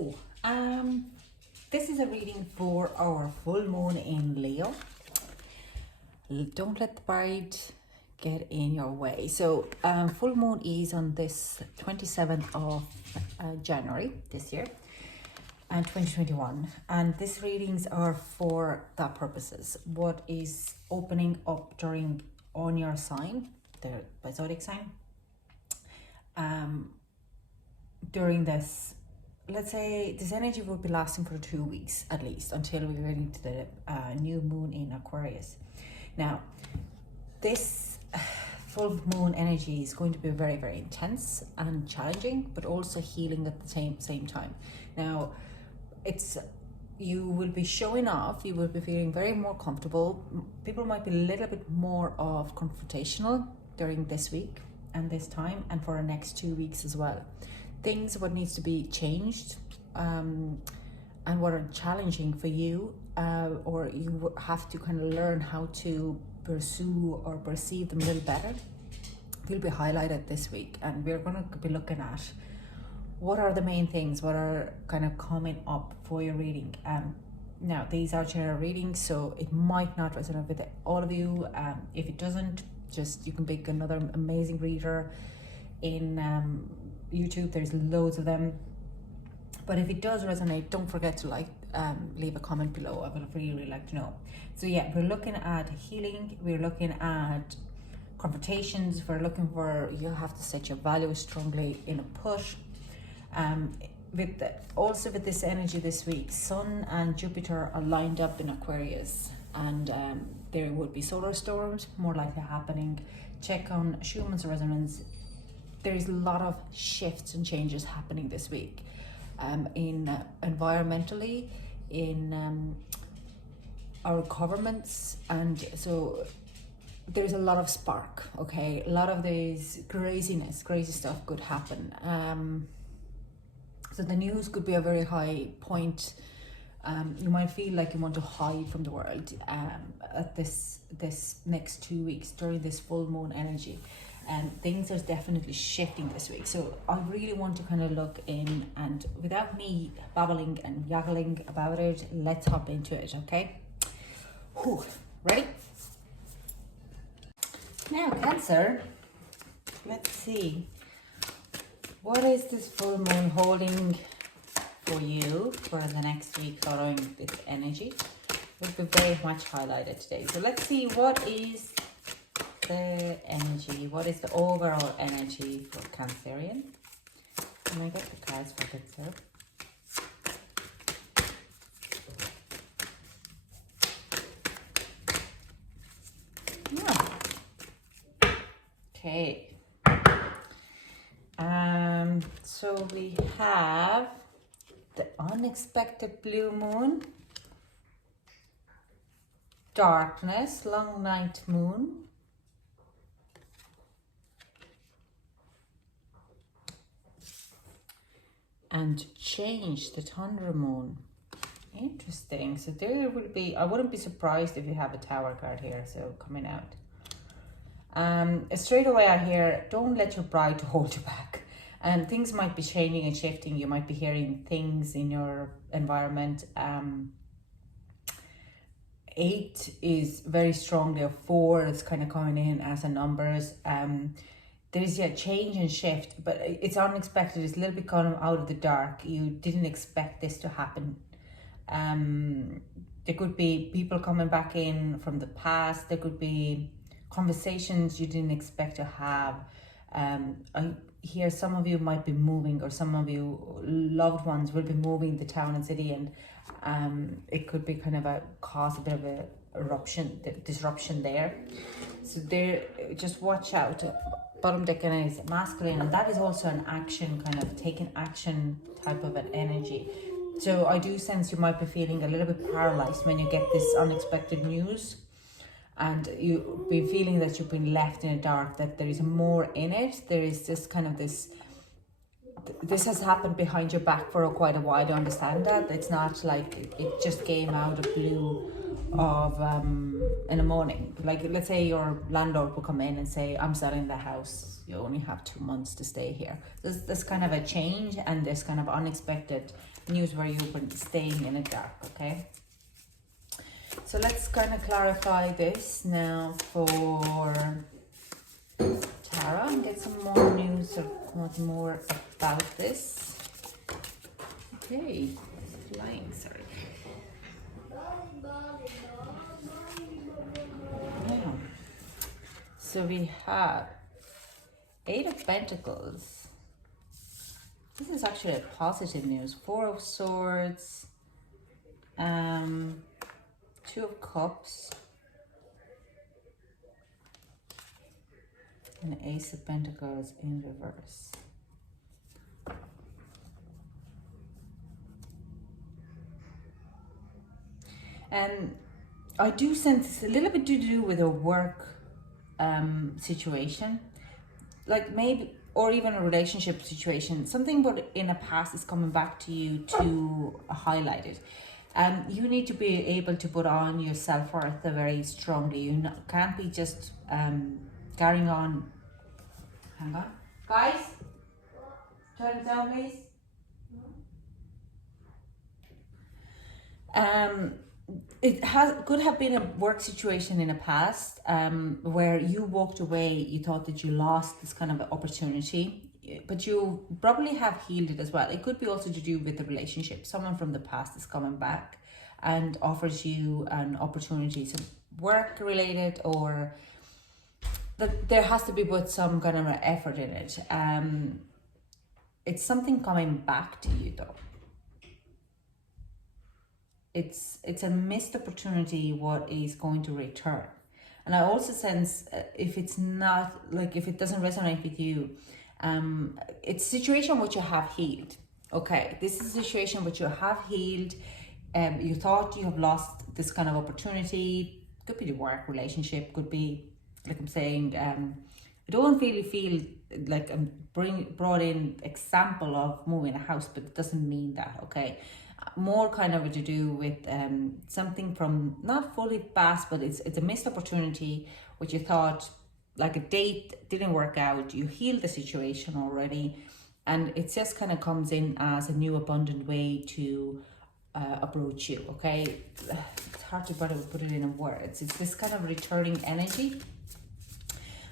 So, this is a reading for our full moon in Leo. Don't let the bride get in your way. So, full moon is on this 27th of January this year and 2021. And these readings are for that purposes. What is opening up on your sign, the zodiac sign, during this, let's say this energy will be lasting for 2 weeks at least until we get into the new moon in Aquarius. Now, this full moon energy is going to be very, very intense and challenging, but also healing at the same time. Now, you will be showing off, you will be feeling very more comfortable. People might be a little bit more of confrontational during this week and this time, and for the next 2 weeks as well. Things what needs to be changed and what are challenging for you, or you have to kind of learn how to pursue or perceive them a little better, will be highlighted this week. And we're going to be looking at what are the main things, what are kind of coming up for your reading. Now, these are general readings, so it might not resonate with all of you. If it doesn't, you can pick another amazing reader in YouTube. There's loads of them. But if it does resonate, don't forget to leave a comment below. I would really like to know. So yeah, we're looking at healing, we're looking at confrontations, we're looking for, you'll have to set your values strongly in a push. Also with this energy this week, Sun and Jupiter are lined up in Aquarius, and there would be solar storms more likely happening. Check on Schumann's resonance. There's a lot of shifts and changes happening this week, in environmentally, in our governments, and so there's a lot of spark. Okay, a lot of these crazy stuff could happen. So the news could be a very high point. You might feel like you want to hide from the world at this next 2 weeks during this full moon energy. And things are definitely shifting this week. So I really want to kind of look in, and without me babbling and yaggling about it, let's hop into it, okay? Whew. Ready? Now, Cancer, let's see. What is this full moon holding for you for the next week following this energy? Will be very much highlighted today. So let's see, what is the energy? What is the overall energy for Cancerian? Can I get the cards for Cancer? Yeah. Okay. So we have the unexpected blue moon, darkness, long night moon, and change, the thunder moon. Interesting. So there will be, I wouldn't be surprised if you have a tower card here, so coming out. Straight away I hear, don't let your bride hold you back. And things might be changing and shifting. You might be hearing things in your environment. 8 is very strongly, 4 is kind of coming in as a numbers. There's change and shift, but it's unexpected. It's a little bit kind of out of the dark. You didn't expect this to happen. There could be people coming back in from the past. There could be conversations you didn't expect to have. I hear some of you might be moving, or some of you loved ones will be moving the town and city, and it could be kind of cause a bit of a disruption there. So there, just watch out. Bottom deck is masculine, and that is also an action, kind of taking action type of an energy. So I do sense you might be feeling a little bit paralyzed when you get this unexpected news, and you've been feeling that you've been left in the dark, that there is more in it. There is this kind of this has happened behind your back for quite a while. I understand that. It's not like it just came out of blue of in the morning. Like, let's say your landlord will come in and say, I'm selling the house, you only have 2 months to stay here. There's kind of a change, and there's kind of unexpected news where you've been staying in the dark. Okay, so let's kind of clarify this now for Tara and get some more news or more about this. Okay, it's flying, sorry. Yeah. So we have 8 of Pentacles. This is actually a positive news. 4 of Swords, 2 of Cups, and Ace of Pentacles in reverse. And I do sense it's a little bit to do with a work situation, like maybe, or even a relationship situation. Something but in the past is coming back to you to highlight it. You need to be able to put on your self-worth very strongly. You can't be just carrying on. Hang on, guys, turn it down, please. It could have been a work situation in the past where you walked away, you thought that you lost this kind of opportunity, but you probably have healed it as well. It could be also to do with the relationship. Someone from the past is coming back and offers you an opportunity, so work related, or that there has to be with some kind of effort in it. It's something coming back to you though. It's a missed opportunity what is going to return. And I also sense if it's not, like, if it doesn't resonate with you, it's a situation which you have healed. Okay, this is a situation which you have healed. You thought you have lost this kind of opportunity. Could be the work relationship, could be, like I'm saying, I don't really feel like I'm brought in example of moving a house, but it doesn't mean that. Okay, more kind of to do with something from not fully past, but it's a missed opportunity which you thought, like a date didn't work out, you healed the situation already, and it just kind of comes in as a new abundant way to approach you. Okay, it's hard to put it in words. It's this kind of returning energy,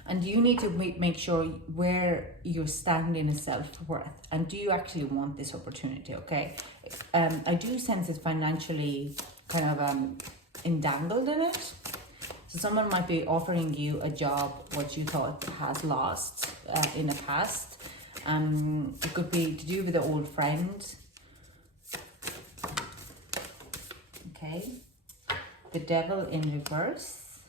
and you need to make sure where you're standing in self-worth, and do you actually want this opportunity. Okay, I do sense it's financially kind of entangled in it. So someone might be offering you a job what you thought has lost in the past. It could be to do with an old friend. Okay, the Devil in reverse.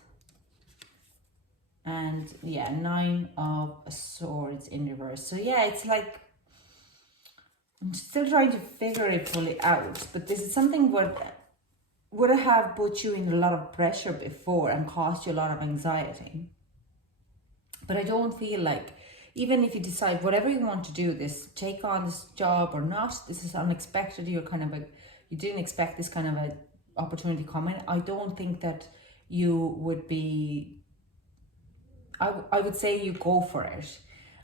And yeah, 9 of Swords in reverse. So yeah, it's like, I'm still trying to figure it fully out, but this is something would have put you in a lot of pressure before and caused you a lot of anxiety. But I don't feel like, even if you decide whatever you want to do, this, take on this job or not, this is unexpected, you're kind of you didn't expect this kind of a opportunity coming, I don't think that you would be, I would say you go for it.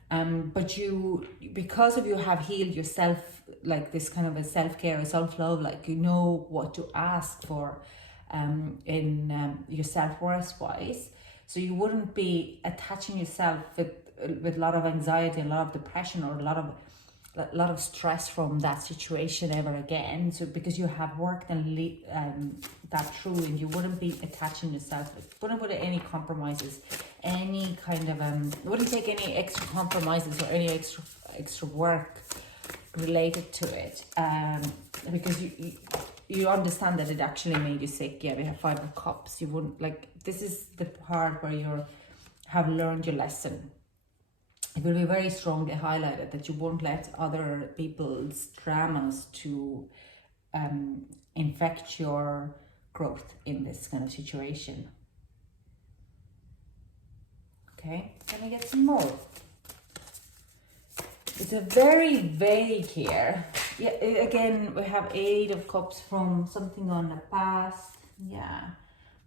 But you, because of you have healed yourself, like this kind of a self-care, a self-love, like you know what to ask for in your self-worth wise. So you wouldn't be attaching yourself with a lot of anxiety, a lot of depression, or a lot of stress from that situation ever again. So because you have worked and that through, and you wouldn't be attaching yourself, wouldn't put any compromises, any kind of wouldn't take any extra compromises or any extra work related to it, because you understand that it actually made you sick. Yeah, we have 5 of Cups. You wouldn't, like, this is the part where you have learned your lesson. It will be very strongly highlighted that you won't let other people's dramas to infect your growth in this kind of situation. Okay, let me get some more. It's a very vague here. Yeah, again, we have 8 of Cups from something on the past. Yeah,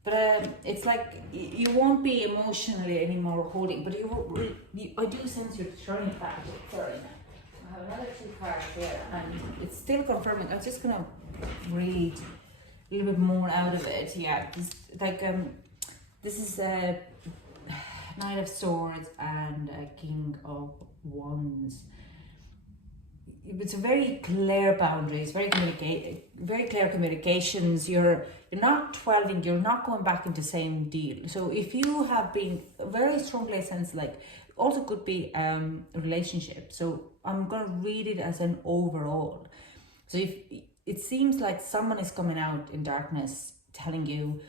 But it's like you won't be emotionally anymore holding, but I do sense you're turning back. Sorry, I have another two cards here, and it's still confirming. I'm just gonna read a little bit more out of it. Yeah, this is a Knight of Swords and a King of Wands. It's a very clear boundaries, very clear communications. You're not 12ing, you're not going back into same deal. So if you have been very strongly sense, like, also could be a relationship. So I'm gonna read it as an overall. So if it seems like someone is coming out in darkness telling you,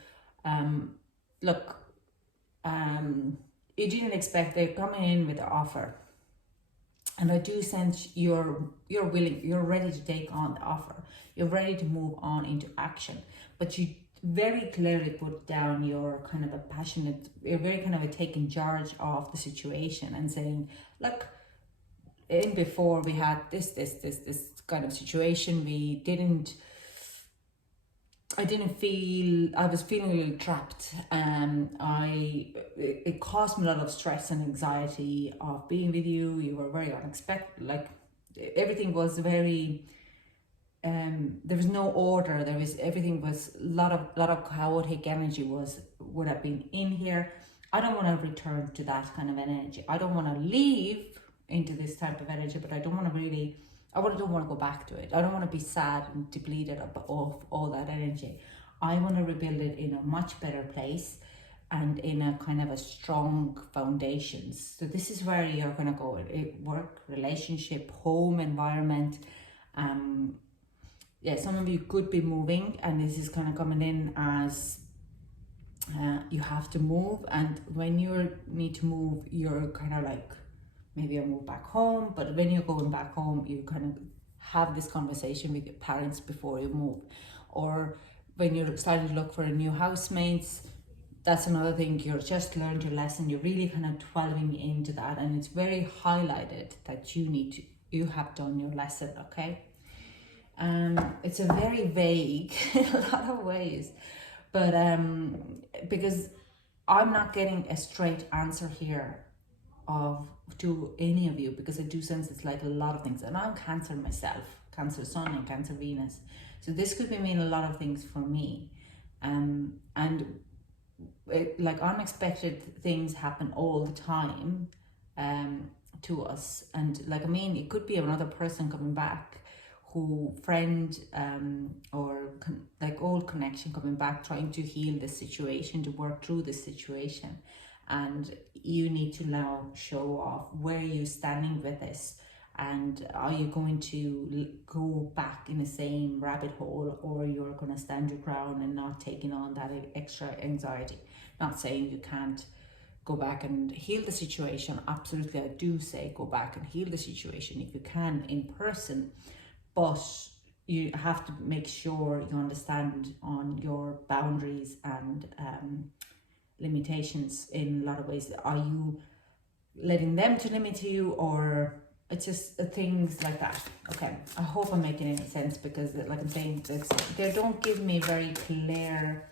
look, you didn't expect, they're coming in with an offer. And I do sense you're willing, you're ready to take on the offer. You're ready to move on into action. But you very clearly put down your kind of a passionate, you're very kind of a taking charge of the situation and saying, look, in before we had this kind of situation, I was feeling a little trapped. It caused me a lot of stress and anxiety of being with you. You were very unexpected, like everything was very, there was no order. Everything was a lot of chaotic energy would have been in here. I don't want to return to that kind of energy. I don't want to leave into this type of energy, but I don't want to go back to it. I don't want to be sad and depleted of all that energy. I want to rebuild it in a much better place and in a kind of a strong foundations. So this is where you're going to go. Work, relationship, home, environment. Some of you could be moving, and this is kind of coming in as you have to move. And when you need to move, you're kind of like, maybe I move back home, but when you're going back home, you kind of have this conversation with your parents before you move. Or when you're starting to look for a new housemates, that's another thing. You're just learned your lesson. You're really kind of dwelling into that, and it's very highlighted that you have done your lesson, okay? It's a very vague, in a lot of ways, but because I'm not getting a straight answer here to any of you, because I do sense it's like a lot of things, and I'm Cancer myself, Cancer Sun and Cancer Venus, so this could mean a lot of things for me, and like unexpected things happen all the time to us, and like, I mean, it could be another person coming back, friend or like old connection coming back, trying to heal the situation, to work through the situation. And you need to now show off where you're standing with this, and are you going to go back in the same rabbit hole, or you're going to stand your ground and not taking on that extra anxiety. Not saying you can't go back and heal the situation. Absolutely, I do say go back and heal the situation if you can in person, but you have to make sure you understand on your boundaries and limitations in a lot of ways. Are you letting them to limit you, or it's just things like that? Okay, I hope I'm making any sense, because like I'm saying, they don't give me very clear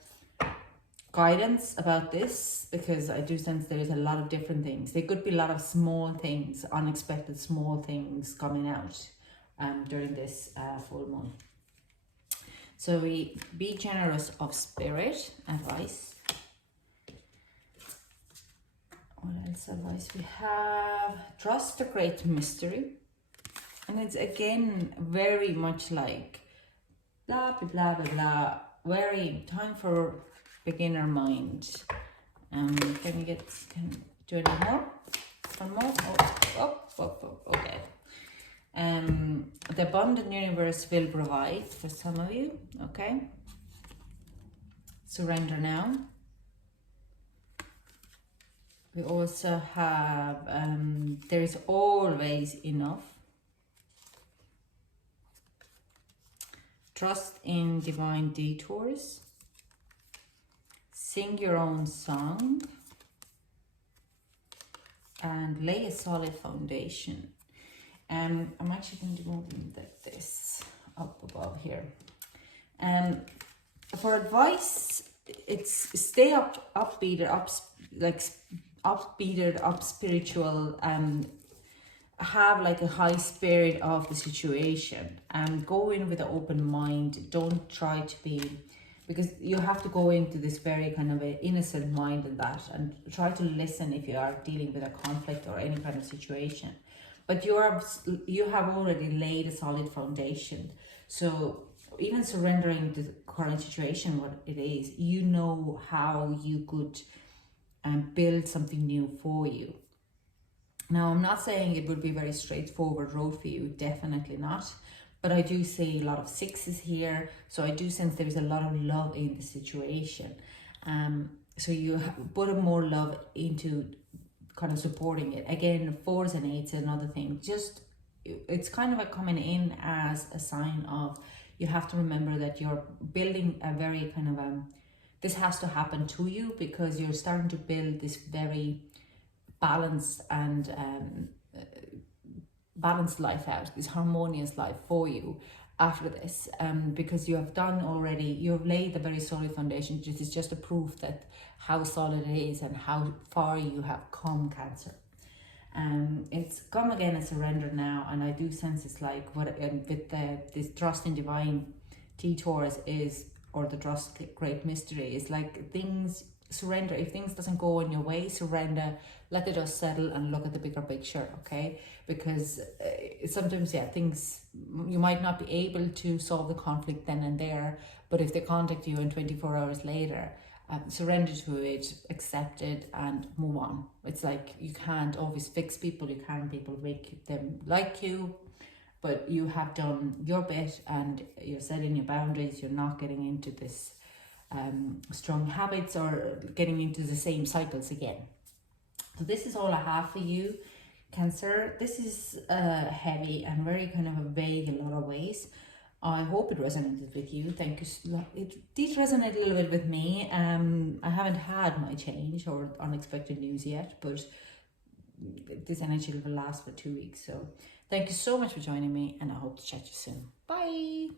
guidance about this, because I do sense there's a lot of different things. There could be a lot of small things, unexpected small things coming out during this full moon. So we be generous of spirit advice. What else advice we have? Trust the great mystery. And it's again very much like blah blah blah blah blah. Very time for beginner mind. Can do any more? One more? Okay. The abundant universe will provide for some of you, okay? Surrender now. We also have, there is always enough. Trust in divine detours. Sing your own song. And lay a solid foundation. I'm actually going to move this up above here. For advice, it's stay upbeat or upbeat or up spiritual, have like a high spirit of the situation, and go in with an open mind. Don't try to be, because you have to go into this very kind of a innocent mind in that, and try to listen if you are dealing with a conflict or any kind of situation. But you have already laid a solid foundation. So even surrendering to the current situation, what it is, you know how you could build something new for you. Now, I'm not saying it would be a very straightforward road for you, definitely not. But I do see a lot of sixes here. So I do sense there's a lot of love in the situation. So you put more love into kind of supporting it. Again, fours and eights is another thing. Just, it's kind of like coming in as a sign of, you have to remember that you're building a very kind of this has to happen to you, because you're starting to build this very balanced and balanced life out, this harmonious life for you after this, because you have done already, you've laid a very solid foundation. This is just a proof that how solid it is and how far you have come, Cancer. It's come again and surrender now, and I do sense it's like what with this trust in divine T-Taurus is, or the trust great mystery is like things surrender. If things doesn't go in your way, surrender, let the dust settle and look at the bigger picture, okay? Because sometimes, yeah, things, you might not be able to solve the conflict then and there, but if they contact you in 24 hours later, surrender to it, accept it, and move on. It's like you can't always fix people, you can't people make them like you, but you have done your bit and you're setting your boundaries. You're not getting into this strong habits or getting into the same cycles again. So this is all I have for you, Cancer. This is heavy and very kind of a vague in a lot of ways. I hope it resonated with you. Thank you. It did resonate a little bit with me. I haven't had my change or unexpected news yet, but this energy will last for 2 weeks. So thank you so much for joining me, and I hope to chat to you soon. Bye.